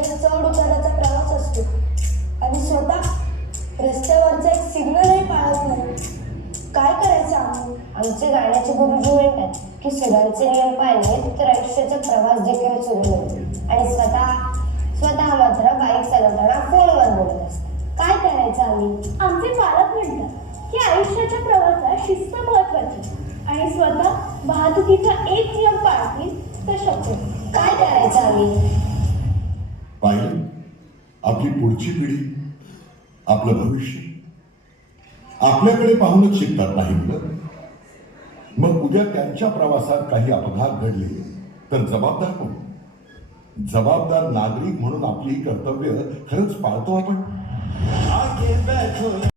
म्हणजे चढ उताराचा प्रवास असतो. आणि स्वतः रस्त्यावरचा एक सिग्नलही पाळत नाही. काय करायचं आम्ही? आमचे गाण्याचे गुरुजी म्हणतात की सुरांचे नियम पाळले तर आयुष्याचा प्रवास देखील सुरू होतो आणि स्वतः स्वतः मात्र बाईक चालवताना फोनवर बोलत असतात. काय करायचं आम्ही? आमचे पालक म्हणतात की आयुष्याच्या प्रवासात शिस्त महत्वाची आणि स्वतः वाहतुकीचा एक नियम पाळतील तर शक्य काय करायचं आम्ही? आपली पुढची पिढी आपलं भविष्य. आपल्याकडे पाहूनच शिकतात नाही मुलं मग उद्या त्यांच्या प्रवासात काही अपघात घडले तर जबाबदार कोण? जबाबदार नागरिक म्हणून आपली कर्तव्य खरंच पाळतो आपण?